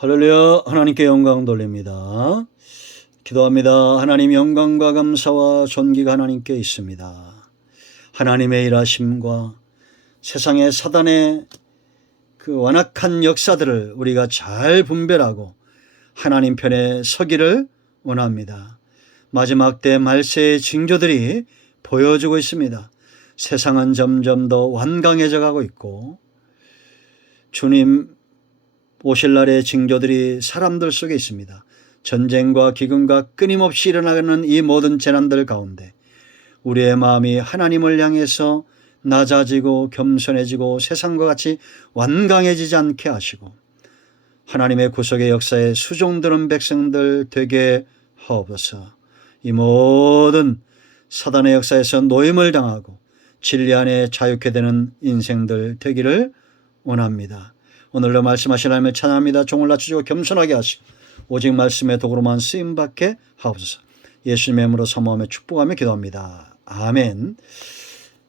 할렐루야. 하나님께 영광 돌립니다. 기도합니다. 하나님, 영광과 감사와 존귀가 하나님께 있습니다. 하나님의 일하심과 세상의 사단의 그 완악한 역사들을 우리가 잘 분별하고 하나님 편에 서기를 원합니다. 마지막 때 말세의 징조들이 보여주고 있습니다. 세상은 점점 더 완강해져 가고 있고 주님 오실 날의 징조들이 사람들 속에 있습니다. 전쟁과 기근과 끊임없이 일어나는 이 모든 재난들 가운데 우리의 마음이 하나님을 향해서 낮아지고 겸손해지고 세상과 같이 완강해지지 않게 하시고 하나님의 구속의 역사에 수종드는 백성들 되게 하옵소서. 이 모든 사단의 역사에서 노임을 당하고 진리 안에 자유케 되는 인생들 되기를 원합니다. 오늘도 말씀하신 하나님을 찬양합니다. 종을 낮추시고 겸손하게 하시고 오직 말씀의 도구로만 쓰임받게 하옵소서. 예수님의 이름으로 사모하며 축복하며 기도합니다. 아멘.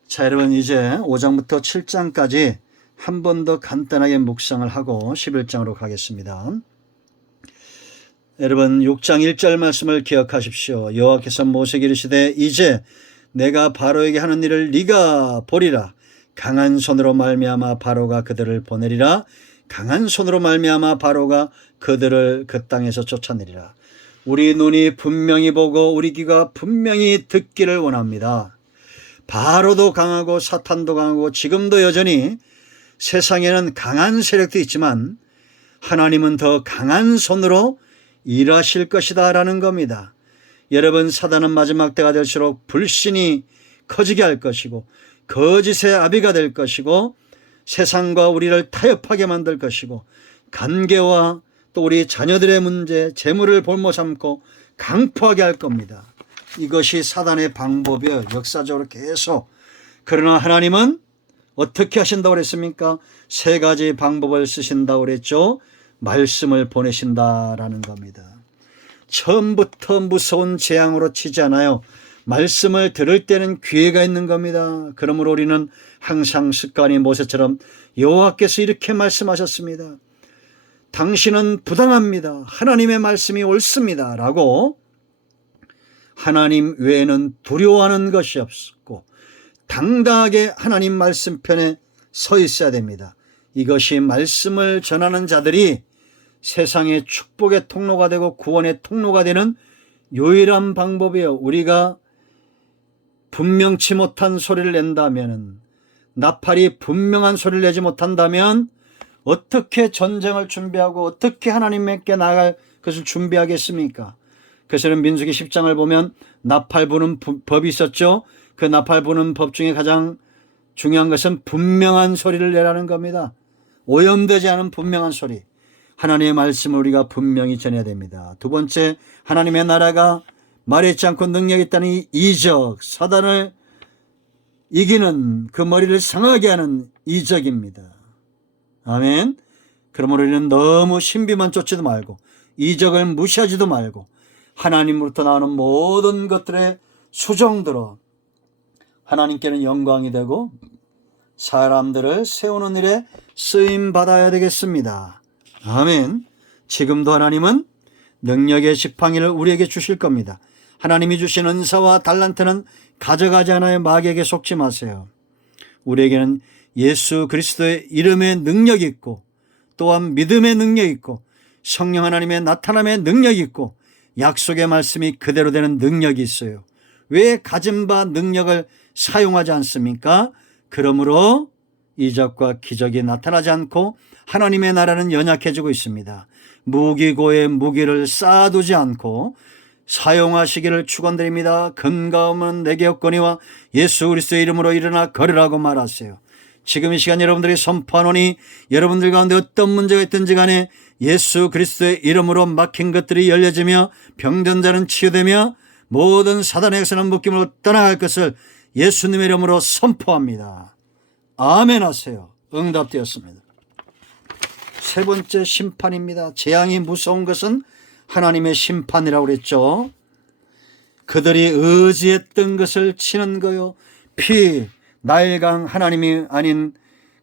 자, 여러분, 이제 5장부터 7장까지 한 번 더 간단하게 묵상을 하고 11장으로 가겠습니다. 여러분, 6장 1절 말씀을 기억하십시오. 여호와께서 모세에게 이르시되 이제 내가 바로에게 하는 일을 네가 보리라. 강한 손으로 말미암아 바로가 그들을 보내리라. 강한 손으로 말미암아 바로가 그들을 그 땅에서 쫓아내리라. 우리 눈이 분명히 보고 우리 귀가 분명히 듣기를 원합니다. 바로도 강하고 사탄도 강하고 지금도 여전히 세상에는 강한 세력도 있지만 하나님은 더 강한 손으로 일하실 것이다 라는 겁니다. 여러분, 사단은 마지막 때가 될수록 불신이 커지게 할 것이고 거짓의 아비가 될 것이고 세상과 우리를 타협하게 만들 것이고 관계와 또 우리 자녀들의 문제, 재물을 볼모 삼고 강포하게 할 겁니다. 이것이 사단의 방법이에요. 역사적으로 계속. 그러나 하나님은 어떻게 하신다고 그랬습니까? 세 가지 방법을 쓰신다고 그랬죠. 말씀을 보내신다라는 겁니다. 처음부터 무서운 재앙으로 치지 않아요. 말씀을 들을 때는 기회가 있는 겁니다. 그러므로 우리는 항상 습관이 모세처럼 여호와께서 이렇게 말씀하셨습니다. 당신은 부당합니다. 하나님의 말씀이 옳습니다. 라고 하나님 외에는 두려워하는 것이 없고 당당하게 하나님 말씀 편에 서 있어야 됩니다. 이것이 말씀을 전하는 자들이 세상의 축복의 통로가 되고 구원의 통로가 되는 유일한 방법이에요. 우리가 분명치 못한 소리를 낸다면, 나팔이 분명한 소리를 내지 못한다면 어떻게 전쟁을 준비하고 어떻게 하나님께 나아갈 것을 준비하겠습니까? 그래서는 민수기 10장을 보면 나팔 부는 법이 있었죠. 그 나팔 부는 법 중에 가장 중요한 것은 분명한 소리를 내라는 겁니다. 오염되지 않은 분명한 소리. 하나님의 말씀을 우리가 분명히 전해야 됩니다. 두 번째, 하나님의 나라가 말했지 않고 능력이 있다는 이 이적, 사단을 이기는 그 머리를 상하게 하는 이적입니다. 아멘. 그러므로 우리는 너무 신비만 쫓지도 말고 이적을 무시하지도 말고 하나님으로부터 나오는 모든 것들의 수종들어 하나님께는 영광이 되고 사람들을 세우는 일에 쓰임받아야 되겠습니다. 아멘. 지금도 하나님은 능력의 지팡이를 우리에게 주실 겁니다. 하나님이 주신 은사와 달란트는 가져가지 않아요. 마귀에게 속지 마세요. 우리에게는 예수 그리스도의 이름의 능력이 있고 또한 믿음의 능력이 있고 성령 하나님의 나타남의 능력이 있고 약속의 말씀이 그대로 되는 능력이 있어요. 왜 가진 바 능력을 사용하지 않습니까? 그러므로 이적과 기적이 나타나지 않고 하나님의 나라는 연약해지고 있습니다. 무기고의 무기를 쌓아두지 않고 사용하시기를 축원드립니다. 금가음은 내게 없거니와 예수 그리스도의 이름으로 일어나 걸으라고 말하세요. 지금 이 시간 여러분들이 선포하노니 여러분들 가운데 어떤 문제가 있든지 간에 예수 그리스도의 이름으로 막힌 것들이 열려지며 병든 자는 치유되며 모든 사단의 역사는 묶임으로 떠나갈 것을 예수님의 이름으로 선포합니다. 아멘 하세요. 응답되었습니다. 세 번째 심판입니다. 재앙이 무서운 것은 하나님의 심판이라고 그랬죠. 그들이 의지했던 것을 치는 거요. 나일강 하나님이 아닌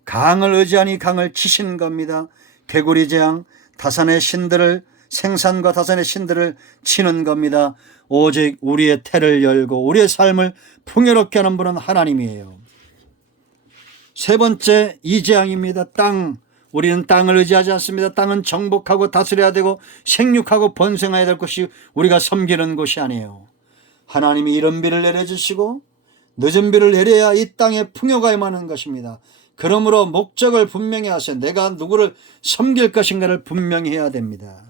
강을 의지하니 강을 치신 겁니다. 개구리 재앙, 다산의 신들을, 생산과 다산의 신들을 치는 겁니다. 오직 우리의 태를 열고 우리의 삶을 풍요롭게 하는 분은 하나님이에요. 세 번째, 이재앙입니다. 땅. 우리는 땅을 의지하지 않습니다. 땅은 정복하고 다스려야 되고 생육하고 번성해야 될 것이 우리가 섬기는 곳이 아니에요. 하나님이 이른 비를 내려주시고 늦은 비를 내려야 이 땅에 풍요가 임하는 것입니다. 그러므로 목적을 분명히 하세요. 내가 누구를 섬길 것인가를 분명히 해야 됩니다.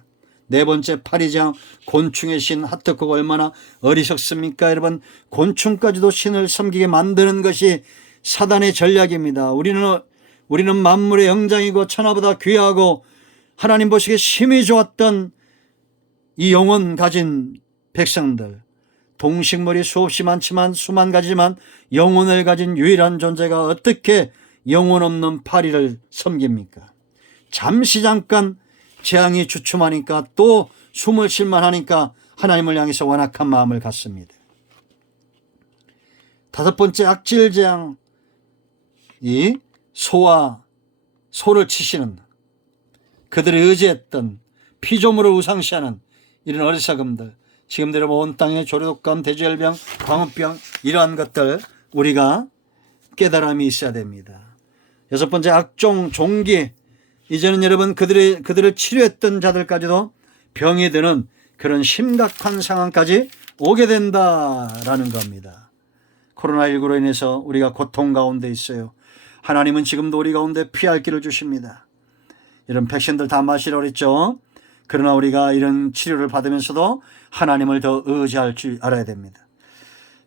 네 번째, 파리장, 곤충의 신 하트코가 얼마나 어리석습니까? 여러분, 곤충까지도 신을 섬기게 만드는 것이 사단의 전략입니다. 우리는 만물의 영장이고 천하보다 귀하고 하나님 보시기에 심히 좋았던 이 영혼 가진 백성들, 동식물이 수없이 많지만 수만 가지만 영혼을 가진 유일한 존재가 어떻게 영혼 없는 파리를 섬깁니까? 잠깐 재앙이 주춤하니까 또 숨을 쉴만 하니까 하나님을 향해서 완악한 마음을 갖습니다. 다섯 번째, 악질재앙. 이 소를 치시는, 그들이 의지했던 피조물을 우상시하는 이런 어리석음들, 지금도 여러분 온 땅에 조류독감, 돼지열병, 광우병, 이러한 것들 우리가 깨달음이 있어야 됩니다. 여섯 번째, 악종, 종기. 이제는 여러분 그들을 치료했던 자들까지도 병이 드는 그런 심각한 상황까지 오게 된다라는 겁니다. 코로나19로 인해서 우리가 고통 가운데 있어요. 하나님은 지금도 우리 가운데 피할 길을 주십니다. 이런 백신들 다 마시라고 그랬죠. 그러나 우리가 이런 치료를 받으면서도 하나님을 더 의지할 줄 알아야 됩니다.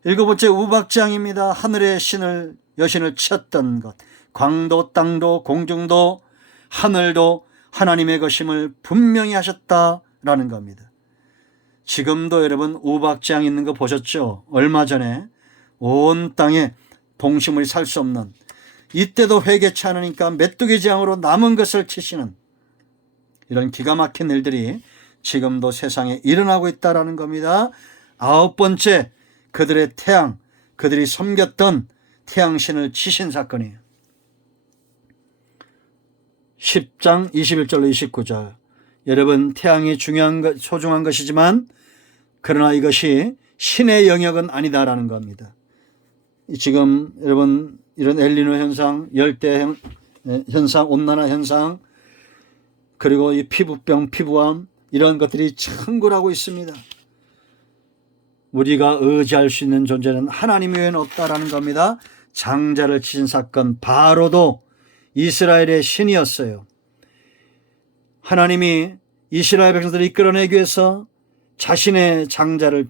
일곱 번째, 우박장입니다. 하늘의 신을, 여신을 치었던 것. 광도, 땅도, 공중도, 하늘도 하나님의 것임을 분명히 하셨다라는 겁니다. 지금도 여러분 우박장 있는 거 보셨죠? 얼마 전에 온 땅에 동식물이 살 수 없는, 이때도 회개치 않으니까 메뚜기 재앙으로 남은 것을 치시는 이런 기가 막힌 일들이 지금도 세상에 일어나고 있다는 겁니다. 아홉 번째, 그들의 태양, 그들이 섬겼던 태양신을 치신 사건이에요. 10장 21절로 29절. 여러분, 태양이 소중한 것이지만 그러나 이것이 신의 영역은 아니다라는 겁니다. 지금 여러분 이런 엘니노 현상, 열대 현상, 온난화 현상, 그리고 이 피부병, 피부암, 이런 것들이 창궐하고 있습니다. 우리가 의지할 수 있는 존재는 하나님 외에는 없다라는 겁니다. 장자를 치신 사건, 바로도 이스라엘의 신이었어요. 하나님이 이스라엘 백성들을 이끌어내기 위해서 자신의 장자를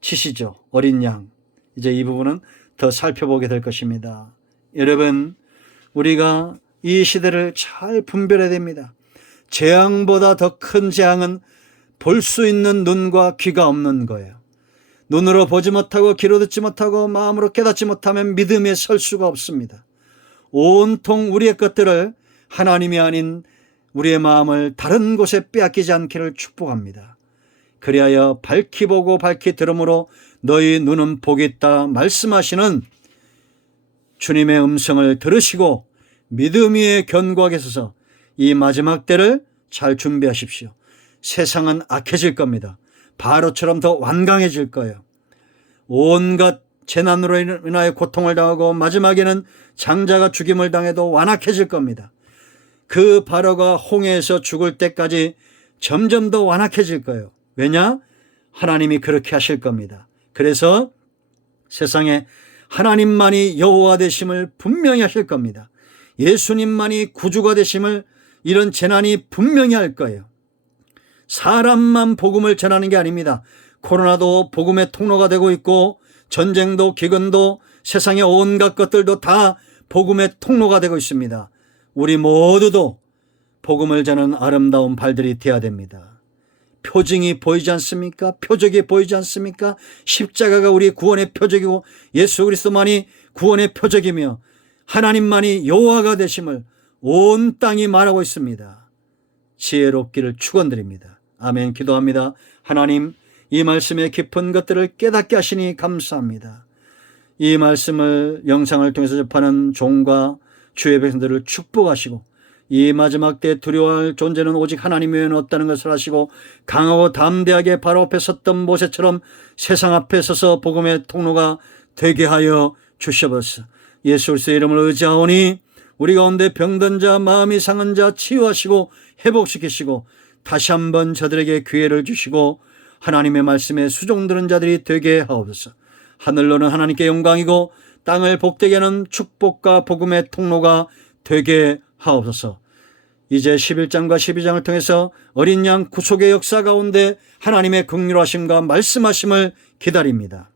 치시죠. 어린 양. 이제 이 부분은 더 살펴보게 될 것입니다. 여러분, 우리가 이 시대를 잘 분별해야 됩니다. 재앙보다 더 큰 재앙은 볼 수 있는 눈과 귀가 없는 거예요. 눈으로 보지 못하고 귀로 듣지 못하고 마음으로 깨닫지 못하면 믿음에 설 수가 없습니다. 온통 우리의 것들을, 하나님이 아닌 우리의 마음을 다른 곳에 빼앗기지 않기를 축복합니다. 그리하여 밝히 보고 밝히 들음으로 너희 눈은 복이 있다 말씀하시는 주님의 음성을 들으시고 믿음 위에 견고하게 서서 이 마지막 때를 잘 준비하십시오. 세상은 악해질 겁니다. 바로처럼 더 완강해질 거예요. 온갖 재난으로 인하여 고통을 당하고 마지막에는 장자가 죽임을 당해도 완악해질 겁니다. 그 바로가 홍해에서 죽을 때까지 점점 더 완악해질 거예요. 왜냐? 하나님이 그렇게 하실 겁니다. 그래서 세상에 하나님만이 여호와 되심을 분명히 하실 겁니다. 예수님만이 구주가 되심을, 이런 재난이 분명히 할 거예요. 사람만 복음을 전하는 게 아닙니다. 코로나도 복음의 통로가 되고 있고 전쟁도 기근도 세상의 온갖 것들도 다 복음의 통로가 되고 있습니다. 우리 모두도 복음을 전하는 아름다운 발들이 되어야 됩니다. 표징이 보이지 않습니까? 표적이 보이지 않습니까? 십자가가 우리 구원의 표적이고 예수 그리스도만이 구원의 표적이며 하나님만이 여호와가 되심을 온 땅이 말하고 있습니다. 지혜롭기를 축원드립니다. 아멘. 기도합니다. 하나님, 이 말씀의 깊은 것들을 깨닫게 하시니 감사합니다. 이 말씀을 영상을 통해서 접하는 종과 주의 백성들을 축복하시고 이 마지막 때 두려워할 존재는 오직 하나님 외에는 없다는 것을 아시고 강하고 담대하게 바로 앞에 섰던 모세처럼 세상 앞에 서서 복음의 통로가 되게 하여 주시옵소서. 예수 그리스도의 이름을 의지하오니 우리 가운데 병든 자, 마음이 상한 자 치유하시고 회복시키시고 다시 한번 저들에게 기회를 주시고 하나님의 말씀에 수종드는 자들이 되게 하옵소서. 하늘로는 하나님께 영광이고 땅을 복되게 하는 축복과 복음의 통로가 되게 하옵소서. 이제 11장과 12장을 통해서 어린 양 구속의 역사 가운데 하나님의 긍휼하심과 말씀하심을 기다립니다.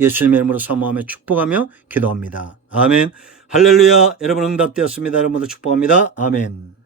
예수님의 이름으로 사모하며 축복하며 기도합니다. 아멘. 할렐루야. 여러분 응답되었습니다. 여러분 모두 축복합니다. 아멘.